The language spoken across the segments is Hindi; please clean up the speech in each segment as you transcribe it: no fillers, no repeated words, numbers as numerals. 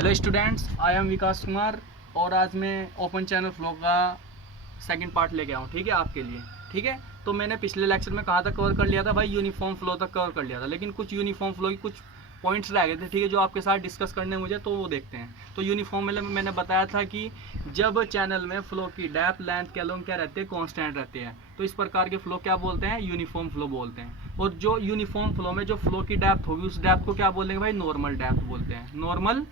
हेलो स्टूडेंट्स, आई एम विकास कुमार और आज मैं ओपन चैनल फ्लो का सेकंड पार्ट लेके आऊँ, ठीक है, आपके लिए। ठीक है, तो मैंने पिछले लेक्चर में कहाँ तक कवर कर लिया था भाई, यूनिफॉर्म फ्लो तक कवर कर लिया था, लेकिन कुछ यूनिफॉर्म फ्लो की कुछ पॉइंट्स रह गए थे, ठीक है, जो आपके साथ डिस्कस करने मुझे, तो वो देखते हैं। तो यूनिफॉर्म में मैंने बताया था कि जब चैनल में फ्लो की डेप्थ लेंथ कैलोंग क्या रहते हैं, कॉन्स्टेंट रहते हैं, तो इस प्रकार के फ्लो क्या बोलते हैं, यूनिफॉर्म फ्लो बोलते हैं। और जो यूनिफॉर्म फ्लो में जो फ्लो की डेप्थ होगी, उस डेप्थ को क्या बोलेंगे भाई, नॉर्मल डेप्थ बोलते हैं, नॉर्मल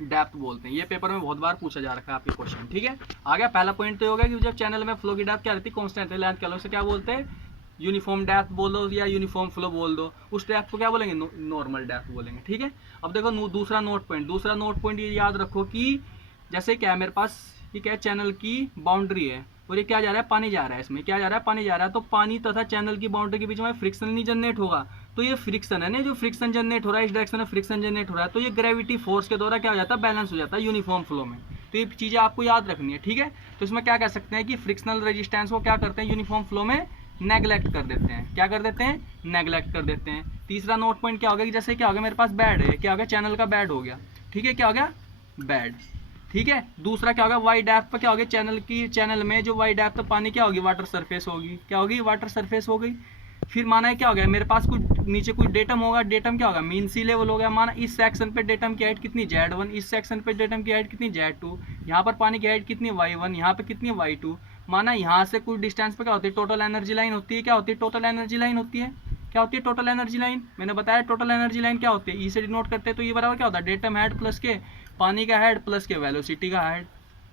डेप्थ बोलते हैं। ये पेपर में बहुत बार पूछा जा रखा है आपके क्वेश्चन। ठीक है, आ गया पहला पॉइंट तो हो गया कि जब चैनल में फ्लो की डेप्थ क्या रहती है, कांस्टेंट है, लेंथ कैलोग से क्या बोलते हैं, यूनिफॉर्म डेप्थ बोल दो या यूनिफॉर्म फ्लो बोल दो, उस डेप्थ को क्या बोलेंगे, नॉर्मल डेप्थ बोलेंगे। ठीक है, अब देखो दूसरा नोट पॉइंट ये याद रखो कि जैसे क्या है मेरे पास, ये क्या है, चैनल की बाउंड्री है और ये क्या जा रहा है, पानी जा रहा है, इसमें क्या जा रहा है, पानी जा रहा है, तो पानी तथा चैनल की बाउंड्री के बीच में फ्रिक्शन नहीं जनरेट होगा, तो ये फ्रिक्शन है ना, जो फ्रिक्शन जनरेट हो रहा है, इस डायरेक्शन में फ्रिक्शन जनरेट हो रहा है, तो ये ग्रेविटी फोर्स के द्वारा क्या हो जाता है, बैलेंस हो जाता है यूनिफॉर्म फ्लो में। तो ये चीज़ें आपको याद रखनी है। ठीक है, तो इसमें क्या कह सकते हैं कि फ्रिक्शनल रेजिस्टेंस को क्या करते हैं, यूनिफॉर्म फ्लो में नेग्लेक्ट कर देते हैं। क्या कर देते हैं, नेग्लेक्ट कर देते हैं। तीसरा नोट पॉइंट क्या हो गया कि जैसे क्या हो गया, मेरे पास बेड है, क्या हो गया, चैनल का बेड हो गया। ठीक है, क्या हो गया, बेड। ठीक है, दूसरा क्या होगा, वाई डेप्थ पर क्या होगी, चैनल में जो वाई डेप्थ पानी क्या होगी, वाटर सरफेस होगी, क्या होगी, वाटर सरफेस हो गई। फिर माना है क्या हो गया, मेरे पास कुछ नीचे कुछ डेटम होगा, डेटम क्या होगा, मीन सी लेवल हो गया। माना इस सेक्शन पे डेटम की हाइट कितनी, Z1, इस सेक्शन पे डेटम की हाइट कितनी, Z2, यहाँ पर पानी की हाइट कितनी, Y1, यहाँ पे कितनी, Y2। माना यहाँ से कुछ डिस्टेंस पे क्या होती है, टोटल एनर्जी लाइन होती है, क्या होती है, टोटल एनर्जी लाइन होती है, क्या होती है, टोटल एनर्जी लाइन। मैंने बताया टोटल एनर्जी लाइन क्या होती है, ई से डिनोट करते हैं, तो ये बराबर क्या होता है, डेटम हेड प्लस के पानी का हेड प्लस के वेलोसिटी का हेड,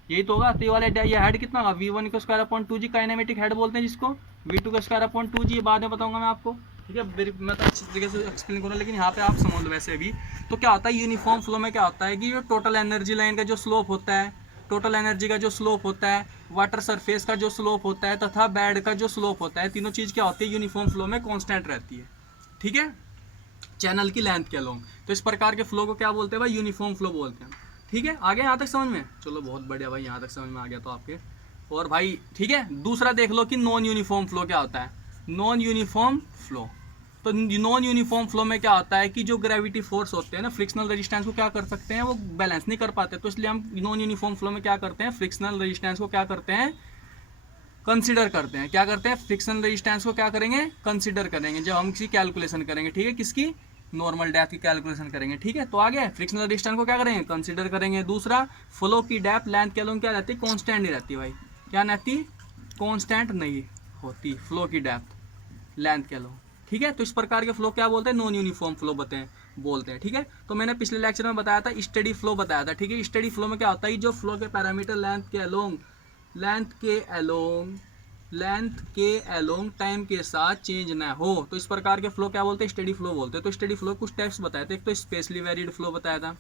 यही तो होगा। तो ये वाला ये हेड कितना होगा, V1 का square upon 2G, kinematic head बोलते हैं जिसको, V2 का स्क्वायर अपॉन 2G, ये बाद में बताऊंगा मैं आपको। ठीक है, मैं तो अच्छी तरीके से एक्सप्लेन करूँगा, लेकिन यहाँ पे आप समझ लो वैसे भी। तो क्या होता है, यूनिफॉर्म फ्लो में क्या होता है कि जो टोटल एनर्जी लाइन का जो स्लोप होता है, टोटल एनर्जी का जो स्लोप होता है, वाटर सरफेस का जो स्लोप होता है, तथा बेड का जो स्लोप होता है, तीनों चीज़ क्या होती है, यूनिफॉर्म फ्लो में कॉन्स्टेंट रहती है। ठीक है, चैनल की लेंथ के अलोंग। तो इस प्रकार के फ्लो को क्या बोलते हैं भाई, यूनिफॉर्म फ्लो बोलते हैं। ठीक है, आगे यहाँ तक समझ में, चलो बहुत बढ़िया भाई, यहाँ तक समझ में आ गया तो आपके। और भाई ठीक है, दूसरा देख लो कि नॉन यूनिफॉर्म फ्लो क्या होता है, नॉन यूनिफॉर्म फ्लो। तो नॉन यूनिफॉर्म फ्लो में क्या होता है कि जो ग्रेविटी फोर्स होते हैं ना, फ्रिक्शनल रेजिस्टेंस को क्या कर सकते हैं, वो बैलेंस नहीं कर पाते, तो इसलिए हम नॉन यूनिफॉर्म फ्लो में क्या करते हैं, फ्रिक्शनल रेजिस्टेंस को क्या करते हैं, कंसीडर करते हैं। क्या करते हैं, फ्रिक्शन रेजिस्टेंस को क्या करेंगे, कंसीडर करेंगे जब हम किसी कैलकुलेशन करेंगे। ठीक है, किसकी, नॉर्मल डेप्थ की कैलकुलेशन करेंगे। ठीक है, तो आगे फ्रिक्शनल रेजिस्टेंस को क्या करेंगे, कंसीडर करेंगे। दूसरा, फ्लो की डेप्थ लेंथ के अलोंग क्या रहती है, कांस्टेंट नहीं रहती भाई, क्या रहती, कांस्टेंट नहीं होती फ्लो की डेप्थ लेंथ के अलोंग। ठीक है, तो इस प्रकार के फ्लो क्या बोलते हैं, नॉन यूनिफॉर्म फ्लो बोलते हैं। ठीक है, तो मैंने पिछले लेक्चर में बताया था, स्टेडी फ्लो बताया था। ठीक है, स्टेडी फ्लो में क्या होता है, जो फ्लो के पैरामीटर लेंथ के अलोंग टाइम के साथ चेंज ना हो, तो इस प्रकार के फ्लो क्या बोलते हैं, स्टेडी फ्लो बोलते हैं। तो स्टेडी फ्लो कुछ टाइप्स बताए थे, एक तो स्पेशली वेरिड फ्लो बताया था,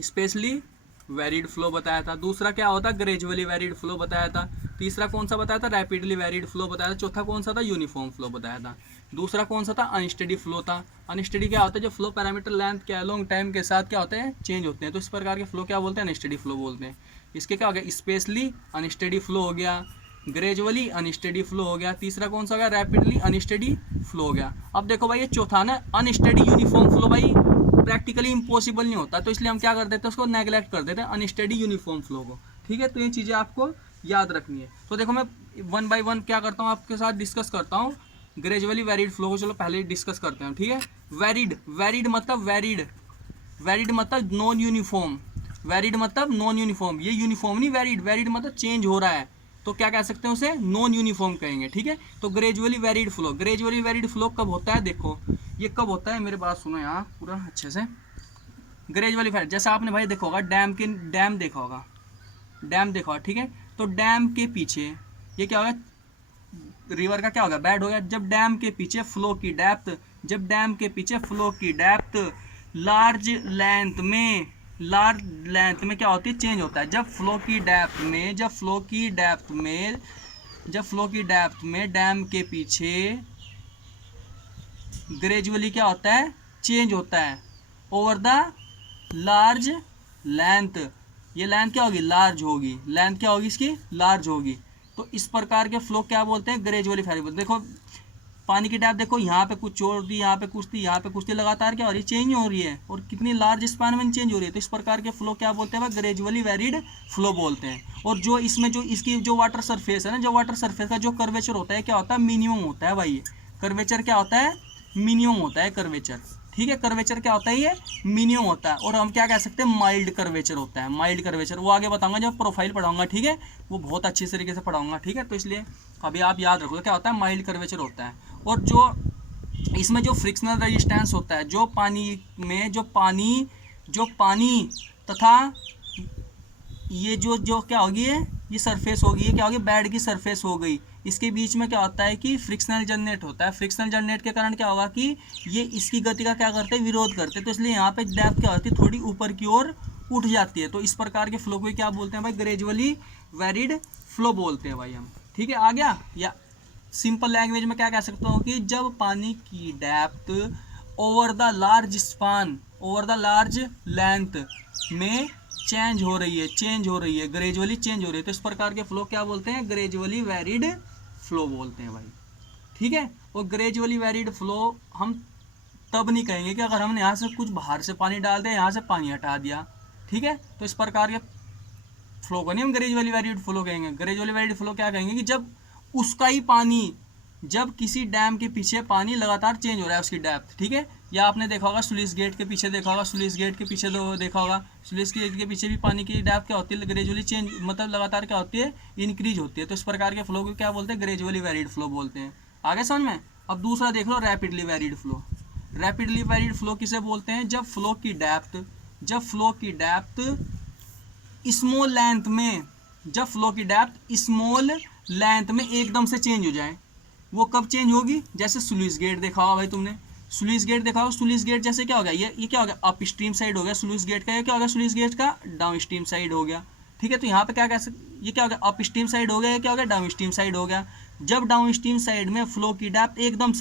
स्पेशली वेरिड फ्लो बताया था। दूसरा क्या होता है, ग्रेजुअली वेरिड फ्लो बताया था। तीसरा कौन सा बताया था, रैपिडली वेरिड फ्लो बताया था। चौथा कौन सा था, यूनिफॉर्म फ्लो बताया था। दूसरा कौन सा था, अनस्टेडी फ्लो था। अनस्टेडी क्या होता है, जो फ्लो पैरामीटर लेंथ के अलोंग टाइम के साथ क्या होते हैं, चेंज होते हैं, तो इस प्रकार के फ्लो क्या बोलते हैं, अनस्टेडी फ्लो बोलते हैं। इसके क्या हो गया, स्पेशली अनस्टेडी फ्लो हो गया, ग्रेजुअली अनस्टेडी फ्लो हो गया, तीसरा कौन सा हो गया, रैपिडली अनस्टेडी फ्लो हो गया। अब देखो भाई, ये चौथा ना, अनस्टेडी यूनिफॉर्म फ्लो भाई प्रैक्टिकली इम्पॉसिबल नहीं होता, तो इसलिए हम क्या कर देते हैं, उसको नेग्लेक्ट कर देते हैं, अनस्टेडी यूनिफॉर्म फ्लो को। ठीक है, तो ये चीज़ें आपको याद रखनी है। तो देखो मैं वन बाय वन क्या करता हूँ, आपके साथ डिस्कस करता हूँ ग्रेजुअली वेरिड फ्लो को। चलो पहले डिस्कस करते हैं। ठीक है, वेरिड मतलब नॉन यूनिफॉर्म, वेरिड मतलब नॉन यूनिफॉर्म, ये यूनिफॉर्म नहीं, वेरिड मतलब चेंज हो रहा है, तो क्या कह सकते हैं उसे, नॉन यूनिफॉर्म कहेंगे। ठीक है, तो ग्रेजुअली वेरिड फ्लो कब होता है, देखो ये कब होता है, मेरे बात सुनो यहाँ पूरा अच्छे से। ग्रेजुअली वेरिड, जैसा आपने भाई देखा होगा, डैम देखा होगा, ठीक है, तो डैम के पीछे ये क्या होगा, रिवर का क्या होगा, बेड हो गया। जब डैम के पीछे फ्लो की डेप्थ लार्ज लेंथ में क्या होती है, चेंज होता है। जब फ्लो की डेप्थ में डैम के पीछे ग्रेजुअली क्या होता है, चेंज होता है ओवर द लार्ज लेंथ। ये लेंथ क्या होगी, लार्ज होगी, लेंथ क्या होगी इसकी, लार्ज होगी। तो इस प्रकार के फ्लो क्या बोलते हैं, ग्रेजुअली वेरिएबल। देखो पानी की डेप्थ देखो, यहाँ पे कुछ और थी, यहाँ पे कुछ थी, यहाँ पे कुछ थी, लगातार क्या हो रही है, चेंज हो रही है, और कितनी लार्ज स्पैन में चेंज हो रही है। तो इस प्रकार के फ्लो क्या बोलते हैं, ग्रेजुअली वेरिड फ्लो बोलते हैं। और जो इसमें जो इसकी जो वाटर सरफेस है ना, जो वाटर सरफेस का जो कर्वेचर होता है क्या होता है, मिनिमम होता है भाई। कर्वेचर क्या होता है, मिनिमम होता है कर्वेचर। ठीक है, कर्वेचर क्या होता है, ये मिनिमम होता है। और हम क्या कह सकते हैं, माइल्ड कर्वेचर होता है, माइल्ड कर्वेचर। वो आगे बताऊंगा जब प्रोफाइल पढ़ाऊंगा, ठीक है, वो बहुत अच्छी तरीके से पढ़ाऊंगा, ठीक है। तो इसलिए अभी आप याद रखो क्या होता है, माइल्ड कर्वेचर होता है। और जो इसमें जो फ्रिक्शनल रेजिस्टेंस होता है, जो पानी में जो पानी तथा ये जो क्या होगी, ये सरफेस होगी, ये क्या होगी, बेड की सरफेस हो गई, इसके बीच में क्या होता है कि फ्रिक्शनल जनरेट होता है। फ्रिक्शनल जनरेट के कारण क्या होगा कि ये इसकी गति का क्या करते हैं, विरोध करते हैं। तो इसलिए यहाँ पे डेप्थ क्या होती है, थोड़ी ऊपर की ओर उठ जाती है। तो इस प्रकार के फ्लो को क्या बोलते हैं भाई, ग्रेजुअली वेरिड फ्लो बोलते हैं भाई हम। ठीक है, आ गया। या सिंपल लैंग्वेज में क्या कह सकता हूँ कि जब पानी की depth over the large span, over the large length में चेंज हो रही है, ग्रेजुअली चेंज हो रही है। तो इस प्रकार के फ्लो क्या बोलते हैं, ग्रेजुअली वेरिड फ्लो बोलते हैं भाई। ठीक है, और ग्रेजुअली वेरिड फ्लो हम तब नहीं कहेंगे कि अगर हमने यहाँ से कुछ बाहर से पानी डाल दिया, यहाँ से पानी हटा दिया। ठीक है, तो इस प्रकार के फ्लो को नहीं हम ग्रेजुअली वेरिड फ्लो कहेंगे। ग्रेजुअली वेरिड फ्लो क्या कहेंगे कि जब उसका ही पानी, जब किसी डैम के पीछे पानी लगातार चेंज हो रहा है उसकी डेप्थ। ठीक है, या आपने देखा होगा स्लुइस गेट के पीछे देखा होगा, स्लुइस गेट के पीछे देखा होगा, स्लुइस गेट के पीछे भी पानी की डेप्थ क्या होती है, ग्रेजुअली चेंज, मतलब लगातार क्या होती है, इंक्रीज होती है। तो इस प्रकार के फ्लो को क्या बोलते हैं, ग्रेजुअली वेरिड फ्लो बोलते हैं। आगे समझ में। अब दूसरा देख लो, rapidly varied flow. Rapidly varied flow किसे बोलते हैं, जब फ्लो की डेप्थ स्मॉल लेंथ में, जब फ्लो की डेप्थ स्मॉल लेंथ में एकदम से चेंज हो जाए। वो कब चेंज होगी, जैसे स्लुइस गेट देखा होगा भाई तुमने, स्लुइस गेट देखा होगा। स्लुइस गेट जैसे क्या हो गया, ये क्या हो गया, अप स्ट्रीम साइड हो गया स्लुइस गेट का, ये क्या हो गया, स्लुइस गेट का डाउन स्ट्रीम साइड हो गया। ठीक है, तो यहाँ पे क्या कह सकते, ये क्या हो गया, अप स्ट्रीम साइड हो गया, ये क्या हो गया, डाउन स्ट्रीम साइड हो गया। जब डाउन स्ट्रीम साइड में फ्लो की डेप्थ एकदम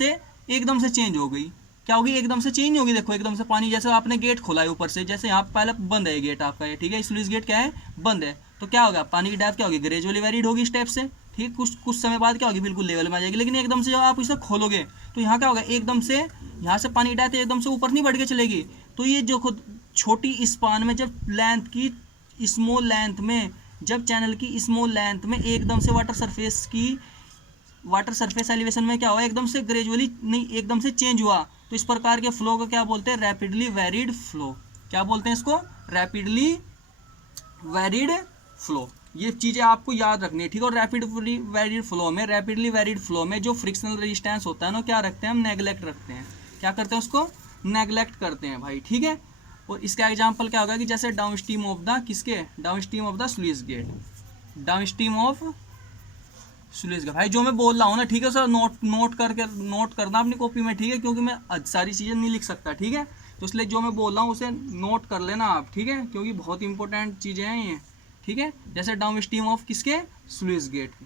से चेंज हो गई, क्या होगी, एकदम से चेंज होगी। देखो एकदम से पानी, जैसे आपने गेट खोला है ऊपर से, जैसे यहाँ पहले बंद है गेट आपका ये, ठीक है, स्लुइस गेट क्या है, बंद है, तो क्या होगा, पानी की डेप्थ क्या होगी, ग्रेजुअली वेरिड होगी स्टेप से। ठीक, कुछ समय बाद क्या होगी, बिल्कुल लेवल में आ जाएगी। लेकिन एकदम से जब आप इसे खोलोगे तो यहाँ क्या होगा, एकदम से यहाँ से पानी की डेप्थ एकदम से ऊपर नहीं बढ़ के चलेगी। तो ये जो खुद छोटी स्पान में, जब लेंथ की स्मॉल लेंथ में, जब चैनल की स्मॉल लेंथ में एकदम से वाटर सरफेस एलिवेशन में क्या हुआ, एकदम से ग्रेजुअली नहीं, एकदम से चेंज हुआ। तो इस प्रकार के फ्लो को क्या बोलते हैं, रैपिडली वेरिड फ्लो। क्या बोलते हैं इसको, रैपिडली वेरिड फ्लो। ये चीज़ें आपको याद रखनी है, ठीक है। और रैपिडली वेरिड फ्लो में जो फ्रिक्शनल रेजिस्टेंस होता है ना, क्या रखते हैं हम, नेगलेक्ट रखते हैं। क्या करते हैं, उसको नेगलेक्ट करते हैं भाई। ठीक है, और इसका एग्जांपल क्या होगा कि जैसे downstream of the sluice gate, downstream of sluice gate. भाई जो मैं बोल रहा हूँ ना, ठीक है सर, नोट करना अपनी कॉपी में, ठीक है, क्योंकि मैं सारी चीज़ें नहीं लिख सकता। ठीक है, तो इसलिए जो मैं बोल रहा हूँ उसे नोट कर लेना आप, ठीक है, क्योंकि बहुत इंपॉर्टेंट चीज़ें हैं ये। ठीक है, जैसे डाउन स्ट्रीम ऑफ किसके, स्लुइस गेट के।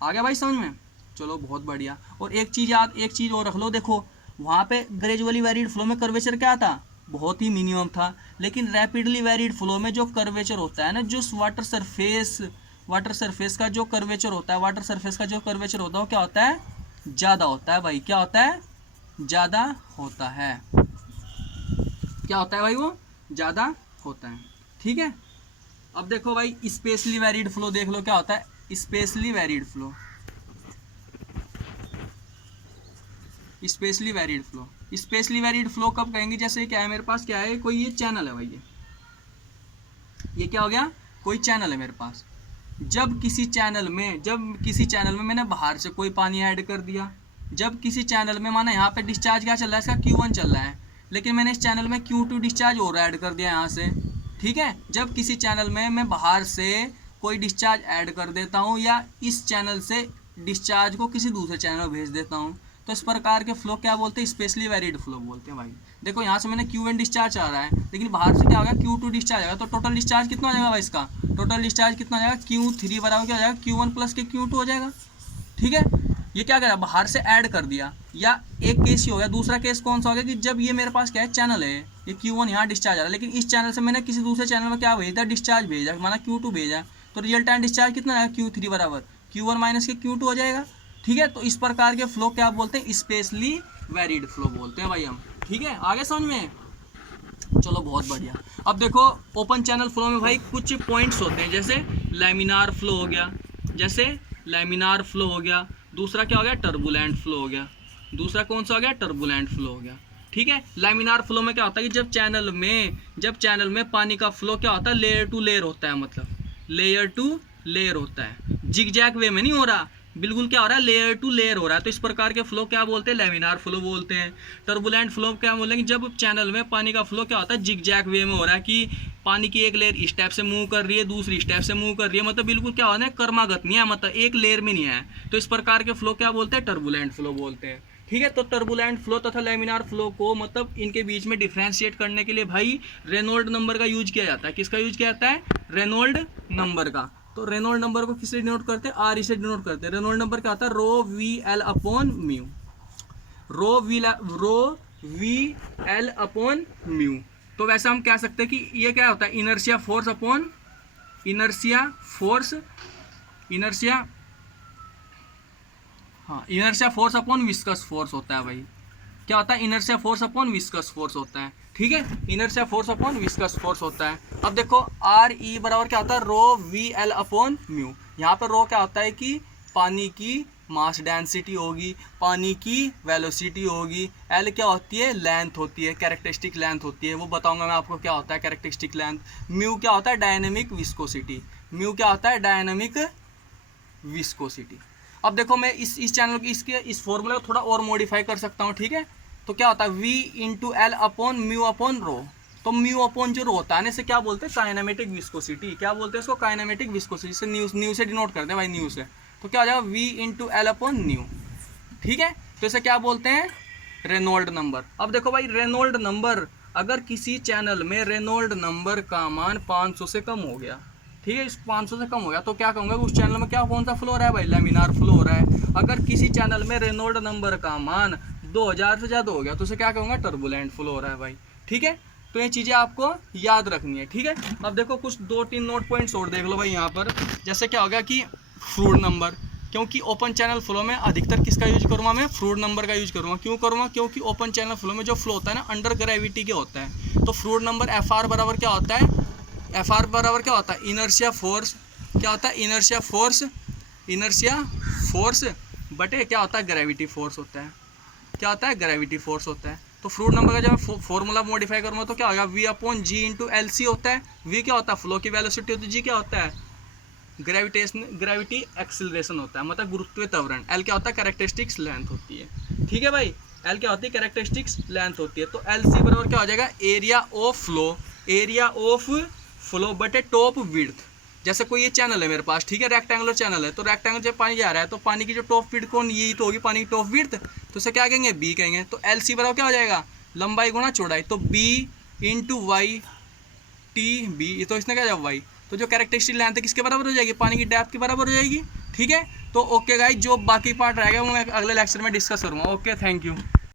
आ गया भाई समझ में, चलो बहुत बढ़िया। और एक चीज़ और रख लो, देखो वहाँ पे ग्रेजुअली वेरिड फ्लो में कर्वेचर क्या था, बहुत ही मिनिमम था। लेकिन रैपिडली वेरिड फ्लो में जो कर्वेचर होता है ना, जो वाटर सरफेस का जो कर्वेचर होता है, वो क्या होता है, ज़्यादा होता है भाई। क्या होता है, ज़्यादा होता है। क्या होता है भाई, वो ज़्यादा होता है। ठीक है, अब देखो भाई स्पेशली वेरिड फ्लो देख लो, क्या होता है specially varied flow. Specially varied flow कब कहेंगे, जैसे क्या है मेरे पास, क्या है, कोई ये चैनल है भाई, ये क्या हो गया, कोई चैनल है मेरे पास। जब किसी चैनल में मैंने बाहर से कोई पानी ऐड कर दिया, जब किसी चैनल में, माना यहाँ पे डिस्चार्ज क्या चल रहा है, इसका Q1 चल रहा है, लेकिन मैंने इस चैनल में Q2 डिस्चार्ज और ऐड कर दिया यहाँ से। ठीक है, जब किसी चैनल में मैं बाहर से कोई डिस्चार्ज ऐड कर देता हूँ, या इस चैनल से डिस्चार्ज को किसी दूसरे चैनल में भेज देता हूँ, तो इस प्रकार के फ्लो क्या बोलते हैं, स्पेशली वेरिड फ्लो बोलते हैं भाई। देखो यहाँ से मैंने Q1 डिस्चार्ज आ रहा है, लेकिन बाहर से क्या होगा, Q2 डिस्चार्ज आएगा, तो टोटल डिस्चार्ज कितना हो जाएगा भाई, इसका टोटल डिस्चार्ज कितना हो जाएगा, Q3 बराबर क्या हो जाएगा, Q1 प्लस के Q2 हो जाएगा। ठीक है, ये क्या करा, बाहर से ऐड कर दिया। या एक केस ही हो गया, दूसरा केस कौन सा हो गया कि जब ये मेरे पास क्या है, चैनल है, ये Q1 यहाँ डिस्चार्ज आ रहा है, लेकिन इस चैनल से मैंने किसी दूसरे चैनल में क्या भेजा, डिस्चार्ज भेजा, माना Q2 भेजा, तो रियल टाइम डिस्चार्ज कितना आएगा, Q3 बराबर Q1 माइनस के Q2 हो जाएगा। ठीक है। तो इस प्रकार के फ्लो क्या बोलते हैं, स्पेशली वेरिड फ्लो बोलते हैं भाई हम, ठीक है। आगे समझ में, चलो बहुत बढ़िया। अब देखो ओपन चैनल फ्लो में भाई कुछ पॉइंट्स होते हैं, जैसे लैमिनार फ्लो हो गया, जैसे लैमिनार फ्लो हो गया, दूसरा क्या हो गया, टर्बुलेंट फ्लो हो गया, दूसरा कौन सा हो गया, टर्बुलेंट फ्लो हो गया, ठीक है। लैमिनार फ्लो में क्या होता है कि जब चैनल में पानी का फ्लो क्या होता है, लेयर टू लेयर होता है, मतलब लेयर टू लेयर होता है, जिगजैग वे में नहीं हो रहा, बिल्कुल क्या हो रहा है, लेयर टू लेयर हो रहा है। तो इस प्रकार के फ्लो क्या बोलते हैं, लैमिनार फ्लो बोलते हैं। टर्बुलेंट फ्लो क्या बोलेंगे, जब चैनल में पानी का फ्लो क्या होता है, जिगजैग वे में हो रहा है, कि पानी की एक लेयर इस टाइप से मूव कर रही है, दूसरी स्टेप से मूव कर रही है, मतलब बिल्कुल क्या होना है, कर्मागत नहीं है, मतलब एक लेयर में नहीं है। तो इस प्रकार के फ्लो क्या बोलते हैं, टर्बुलेंट फ्लो बोलते हैं, ठीक है। तो टर्बुलेंट फ्लो तथा लैमिनार फ्लो को मतलब इनके बीच में डिफ्रेंशिएट करने के लिए भाई रेनॉल्ड नंबर का यूज किया जाता है। किसका यूज किया जाता है, रेनॉल्ड नंबर का। तो रेनॉल्ड नंबर को किससे डिनोट करते हैं, आर से डिनोट करते हैं। रेनॉल्ड नंबर क्या होता है, रो वी एल अपॉन म्यू, रो वी एल अपॉन म्यू। तो वैसे हम कह सकते हैं कि ये क्या होता है, inertia force upon inertia force, inertia force upon viscous force होता है भाई। क्या होता है, inertia force upon viscous force होता है, ठीक है। Inertia force upon viscous force होता है। अब देखो आर ई बराबर क्या होता है, रो वी एल अपॉन म्यू। यहाँ पर रो क्या होता है कि पानी की मास डेंसिटी होगी, पानी की वेलोसिटी होगी, एल क्या होती है, लेंथ होती है, कैरेक्टरिस्टिक लेंथ होती है, वो बताऊंगा मैं आपको क्या होता है कैरेक्टरिस्टिक लेंथ। म्यू क्या होता है, डायनेमिक विस्कोसिटी, म्यू क्या होता है, डायनेमिक विस्कोसिटी। अब देखो मैं इस चैनल की इस फॉर्मूले को थोड़ा और मॉडिफाई कर सकता हूँ, ठीक है। तो क्या होता है, v into L upon mu upon rho. तो म्यू अपॉन जो रो होता है ना, इसे क्या बोलते हैं, काइनेमेटिक विस्कोसिटी। क्या बोलते हैं इसको, काइनेमेटिक विस्कोसिटी। से न्यू से डिनोट करते हैं भाई, न्यू से। तो क्या हो जाएगा, v into L upon new, ठीक है। तो इसे क्या बोलते हैं, रेनॉल्ड नंबर। अब देखो भाई रेनॉल्ड नंबर, अगर किसी चैनल में रेनॉल्ड नंबर का मान 500 से कम हो गया, ठीक है, इस 500 से कम हो गया, तो क्या कहूँगा उस चैनल में क्या कौन सा फ्लो हो रहा है भाई, लैमिनार फ्लो हो रहा है। अगर किसी चैनल में रेनॉल्ड नंबर का मान 2000 से ज़्यादा हो गया, तो उसे क्या कहूँगा, टर्बुलेंट फ्लो हो रहा है भाई, ठीक है। तो ये चीज़ें आपको याद रखनी है, ठीक है। अब देखो कुछ 2-3 नोट पॉइंट्स और देख लो भाई यहाँ पर। जैसे क्या होगा कि फ्लूइड नंबर, क्योंकि ओपन चैनल फ्लो में अधिकतर किसका यूज करूँगा मैं, फ्लूइड नंबर का यूज करूँगा। क्यों करूँगा, क्योंकि ओपन चैनल फ्लो में जो फ्लो होता है ना, अंडर ग्रेविटी के होता है। तो फ्लूइड नंबर एफ आर बराबर क्या होता है, एफ आर बराबर क्या होता है, इनर्शिया फोर्स, क्या होता है, इनर्शिया फोर्स बटे क्या होता है, ग्रेविटी फोर्स होता है। क्या होता है, ग्रेविटी फोर्स होता है। तो फ्लूइड नंबर का जब मैं फॉर्मूला मॉडिफाई करूँगा तो क्या होगा, V upon G into L C होता है। वी क्या होता है, फ्लो की वेलोसिटी होती है। जी क्या होता है, ग्रेविटी एक्सिलरेशन होता है, मतलब गुरुत्वीय त्वरण। एल क्या होता है, कैरेक्टरिस्टिक्स लेंथ होती है, ठीक है भाई। एल क्या होती है, कैरेक्टरिस्टिक्स लेंथ होती है। तो एल सी बराबर क्या हो जाएगा, एरिया ऑफ फ्लो बटे टॉप विड्थ। जैसे कोई ये चैनल है मेरे पास, ठीक है, रेक्टेंगुलर चैनल है, तो रेक्टेंगुलर जब पानी जा रहा है तो पानी की जो टॉप विड्थ कौन, यही तो होगी पानी की टॉप विड्थ, तो उसे क्या कहेंगे, बी कहेंगे। तो एल सी बराबर क्या हो जाएगा, लंबाई गुणा चौड़ाई, तो B into Y T B, तो इसने क्या जाएगा वाई। तो जो कैरेक्टरिस्टिक लेंथ है किसके बराबर हो जाएगी, पानी की डेप्थ के बराबर हो जाएगी, ठीक है। तो ओके गाइस, जो बाकी पार्ट रहेगा वो मैं अगले लेक्चर में डिस्कस करूँगा। Okay, thank you.